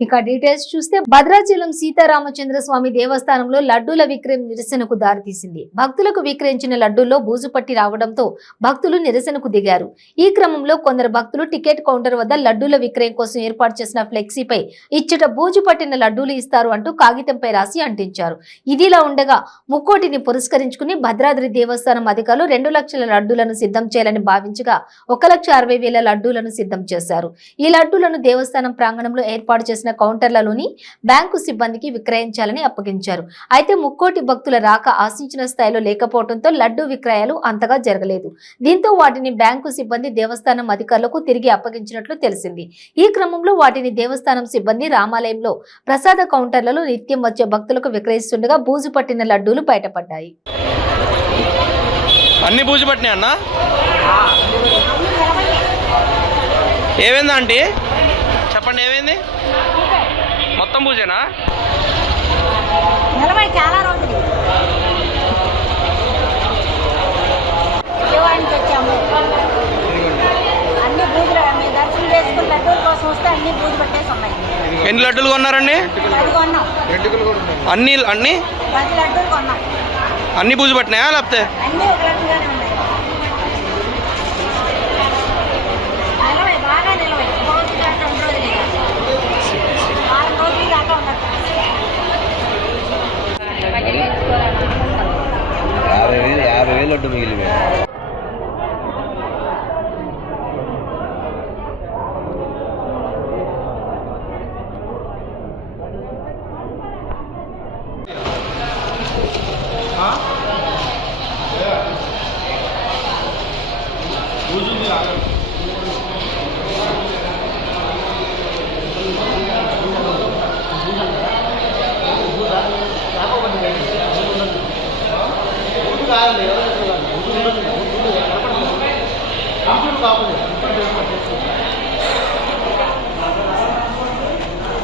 ఇక డీటెయిల్స్ చూస్తే భద్రాచలం సీతారామచంద్ర స్వామి దేవస్థానంలో లడ్డూల విక్రయం నిరసనకు దారితీసింది. భక్తులకు విక్రయించిన లడ్డూల్లో బూజు పట్టి రావడంతో భక్తులు నిరసనకు దిగారు. ఈ క్రమంలో కొందరు భక్తులు టికెట్ కౌంటర్ వద్ద లడ్డూల విక్రయం కోసం ఏర్పాటు చేసిన ఫ్లెక్సీపై ఇచ్చట బూజు పట్టిన లడ్డూలు ఇస్తారు అంటూ కాగితంపై రాసి అంటించారు. ఇదిలా ఉండగా ముక్కోటిని పురస్కరించుకుని భద్రాద్రి దేవస్థానం అధికారులు రెండు లక్షల లడ్డూలను సిద్ధం చేయాలని భావించగా ఒక లక్ష అరవై వేల లడ్డూలను సిద్ధం చేశారు. ఈ లడ్డూలను దేవస్థానం ప్రాంగణంలో ఏర్పాటు చేసిన కౌంటర్లలోని బ్యాంకు సిబ్బందికి విక్రయించాలని అప్పగించారు. అయితే ముక్కోటి భక్తుల రాక ఆశించిన స్థాయిలో లేకపోవడంతో లడ్డు విక్రయాలు అంతగా జరగలేదు. దీంతో వాటిని బ్యాంకు సిబ్బంది దేవస్థానం అధికారులకు తిరిగి అప్పగించినట్లు తెలిసింది. ఈ క్రమంలో వాటిని దేవస్థానం సిబ్బంది రామాలయంలో ప్రసాద కౌంటర్లలో నిత్యం వచ్చే భక్తులకు విక్రయిస్తుండగా బూజు పట్టిన లడ్డూలు బయటపడ్డాయి. అన్ని బూజు పట్టినాయి అన్న? ఏమైందా అంటే ఏమైంది మొత్తం నిలబడి చాలా రోజులు. ఎన్ని లడ్డూలు కొన్నారండి? అన్ని అన్ని? పది లడ్డూలు కొన్నాం. అన్ని బూజు పట్టినాయా లేకపోతే? రైలు మిగిలిపోయాయి 요즘이 아니야. 大部分。